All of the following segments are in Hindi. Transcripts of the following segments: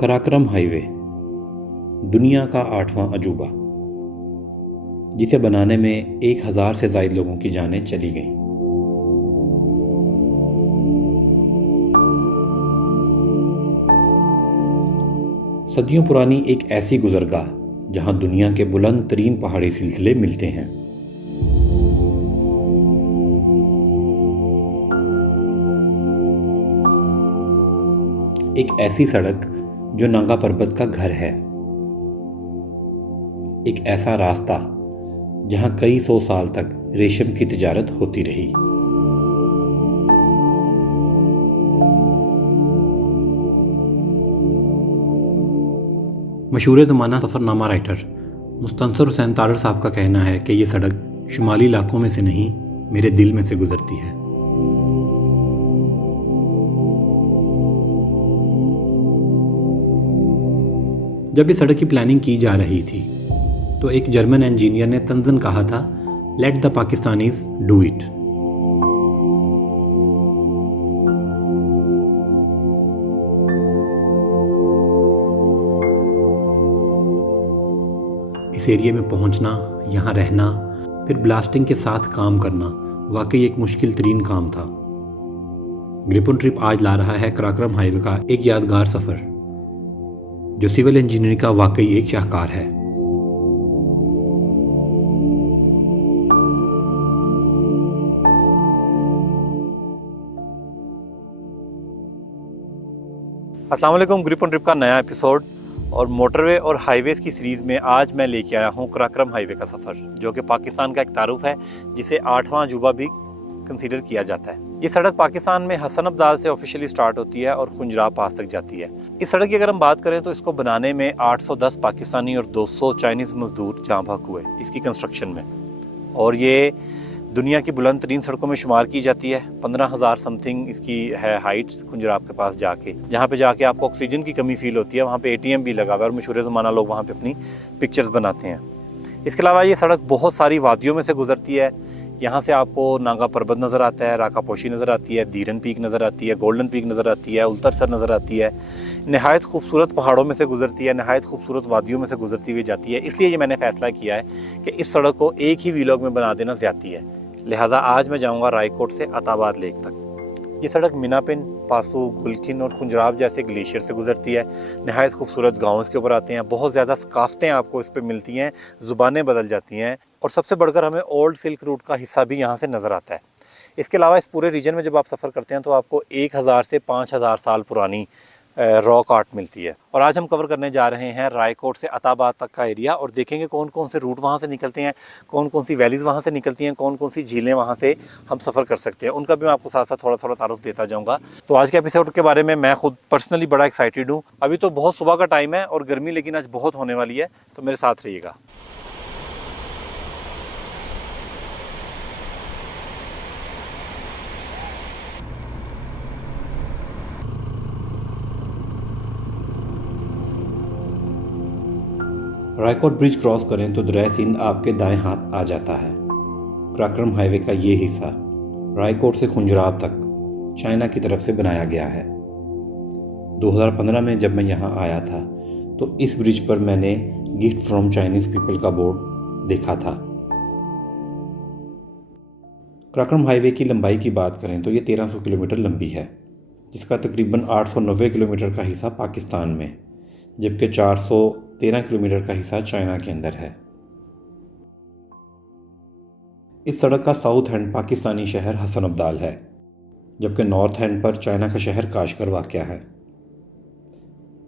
कराक्रम हाईवे दुनिया का 8वां अजूबा, जिसे बनाने में 1000 से ज़ायद लोगों की जानें चली गईं। सदियों पुरानी एक ऐसी गुज़रगाह जहां दुनिया के बुलंद तरीन पहाड़ी सिलसिले मिलते हैं। एक ऐसी सड़क जो नागा पर्वत का घर है। एक ऐसा रास्ता जहां कई सौ साल तक रेशम की तिजारत होती रही। मशहूर ज़माना सफ़रनामा राइटर मुस्तनसर हुसैन तारड़ साहब का कहना है कि ये सड़क शुमाली इलाकों में से नहीं, मेरे दिल में से गुजरती है। जब इस सड़क की प्लानिंग की जा रही थी तो एक जर्मन इंजीनियर ने तंजन कहा था, let the Pakistanis do it. इस एरिया में पहुंचना, यहाँ रहना, फिर ब्लास्टिंग के साथ काम करना वाकई एक मुश्किल तरीन काम था। ग्रिप ऑन ट्रिप आज ला रहा है कराक्रम हाईवे का एक यादगार सफ़र जो सिविल इंजीनियरिंग का वाकई एक शाहकार है। अस्सलाम वालेकुम। ग्रिप ऑन ट्रिप का नया एपिसोड और मोटरवे और हाईवेज़ की सीरीज़ में आज मैं लेके आया हूँ कराक्रम हाईवे का सफ़र, जो कि पाकिस्तान का एक तारुफ है जिसे 8वां अजूबा भी कंसीडर किया जाता है। ये सड़क पाकिस्तान में हसन अब्दाल से ऑफिशियली स्टार्ट होती है और खुंजराब पास तक जाती है। इस सड़क की अगर हम बात करें तो इसको बनाने में 810 पाकिस्तानी और 200 चाइनीज़ मजदूर जाँ भाग हुए इसकी कंस्ट्रक्शन में, और ये दुनिया की बुलंद तरीन सड़कों में शुमार की जाती है। 15,000 समथिंग इसकी है हाइट खुंजराब के पास जाके, जहाँ पे जाके आपको ऑक्सीजन की कमी फील होती है। वहाँ पे ATM भी लगा हुआ है और मशहूर ज़माना लोग वहाँ पे अपनी पिक्चर्स बनाते हैं। इसके अलावा ये सड़क बहुत सारी वादियों में से गुजरती है। यहाँ से आपको नागा पर्वत नज़र आता है, राकापोशी नज़र आती है, धीरन पीक नज़र आती है, गोल्डन पीक नज़र आती है, उल्तरसर नज़र आती है। नहायत खूबसूरत पहाड़ों में से गुजरती है, नहायत खूबसूरत वादियों में से गुजरती हुई जाती है। इसलिए ये मैंने फ़ैसला किया है कि इस सड़क को एक ही व्लॉग में बना देना ज़्यादती है। लिहाजा आज मैं जाऊँगा रायकोट से अताबाद लेक तक। ये सड़क मिनापिन, पासू, गुलकिन और खुंजराब जैसे ग्लेशियर से गुजरती है। नहायत खूबसूरत गाँव इसके ऊपर आते हैं। बहुत ज़्यादा सकाफ़तें आपको इस पर मिलती हैं, ज़ुबानें बदल जाती हैं, और सबसे बढ़कर हमें ओल्ड सिल्क रूट का हिस्सा भी यहाँ से नज़र आता है। इसके अलावा इस पूरे रीजन में जब आप सफ़र करते हैं तो आपको 1000 से 5000 साल पुरानी रॉक आर्ट मिलती है। और आज हम कवर करने जा रहे हैं रायकोट से अताबाद तक का एरिया, और देखेंगे कौन कौन से रूट वहाँ से निकलते हैं, कौन कौन सी वैलीज़ वहाँ से निकलती हैं, कौन कौन सी झीलें वहाँ से हम सफ़र कर सकते हैं। उनका भी मैं आपको साथ साथ थोड़ा थोड़ा तारुफ देता जाऊँगा। तो आज के एपिसोड के बारे में मैं खुद पर्सनली बड़ा एक्साइटेड हूँ। अभी तो बहुत सुबह का टाइम है और गर्मी लेकिन आज बहुत होने वाली है, तो मेरे साथ रहिएगा। रायकोट ब्रिज क्रॉस करें तो दरिया सिंध आपके दाएं हाथ आ जाता है। कराक्रम हाईवे का ये हिस्सा रायकोट से खुंजराब तक चाइना की तरफ से बनाया गया है। 2015 में जब मैं यहाँ आया था तो इस ब्रिज पर मैंने गिफ्ट फ्रॉम चाइनीज़ पीपल का बोर्ड देखा था। कराक्रम हाईवे की लंबाई की बात करें तो ये 1300 किलोमीटर लंबी है, जिसका तकरीबन 890 किलोमीटर का हिस्सा पाकिस्तान में, जबकि 413 किलोमीटर का हिस्सा चाइना के अंदर है। इस सड़क का साउथ एंड पाकिस्तानी शहर हसन अब्दाल है, जबकि नॉर्थ एंड पर चाइना का शहर काशगर वाक़या है।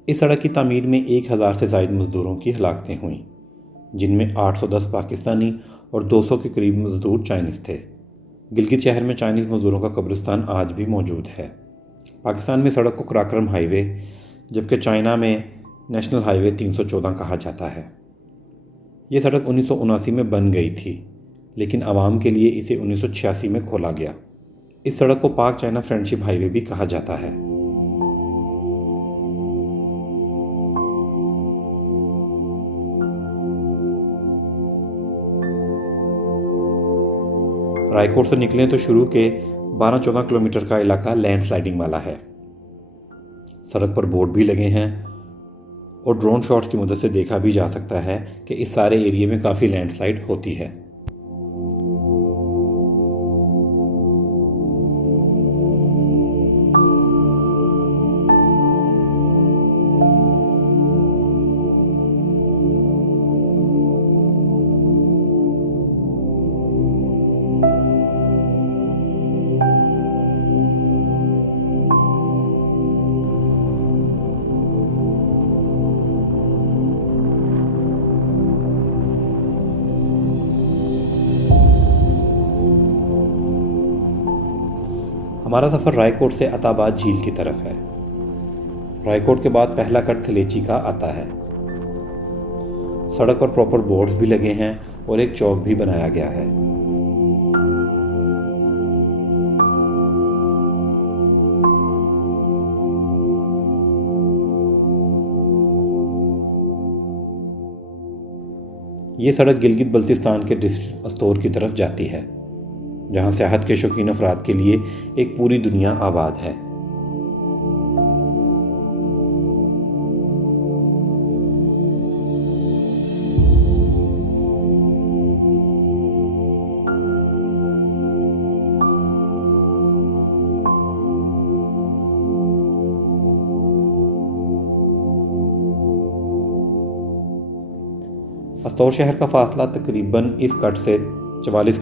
इस सड़क की तामीर में 1000 से ज़ायद मज़दूरों की हलाकतें हुईं, जिनमें 810 पाकिस्तानी और 200 के करीब मज़दूर चाइनीज़ थे। गिलगित शहर में चाइनीज़ मज़दूरों का कब्रिस्तान आज भी मौजूद है। पाकिस्तान में सड़क को कराक्रम हाईवे, जबकि चाइना में नेशनल हाईवे 314 कहा जाता है। ये सड़क 1979 में बन गई थी, लेकिन आवाम के लिए इसे 1986 में खोला गया। इस सड़क को पाक चाइना फ्रेंडशिप हाईवे भी कहा जाता है। रायकोट से निकलें तो शुरू के 12-14 किलोमीटर का इलाका लैंडस्लाइडिंग वाला है। सड़क पर बोर्ड भी लगे हैं और ड्रोन शॉट्स की मदद से देखा भी जा सकता है कि इस सारे एरिया में काफ़ी लैंडस्लाइड होती है। हमारा सफ़र रायकोट से अताबाद झील की तरफ है। रायकोट के बाद पहला कट थलेची का आता है। सड़क पर प्रॉपर बोर्ड्स भी लगे हैं और एक चौक भी बनाया गया है। ये सड़क गिलगित बल्तिस्तान के डिस्ट्रिक्ट अस्तोर की तरफ जाती है, जहाँ सियाहत के शौकीन अफराद के लिए एक पूरी दुनिया आबाद है। अस्तौर शहर का फासला तकरीबन इस कट से 44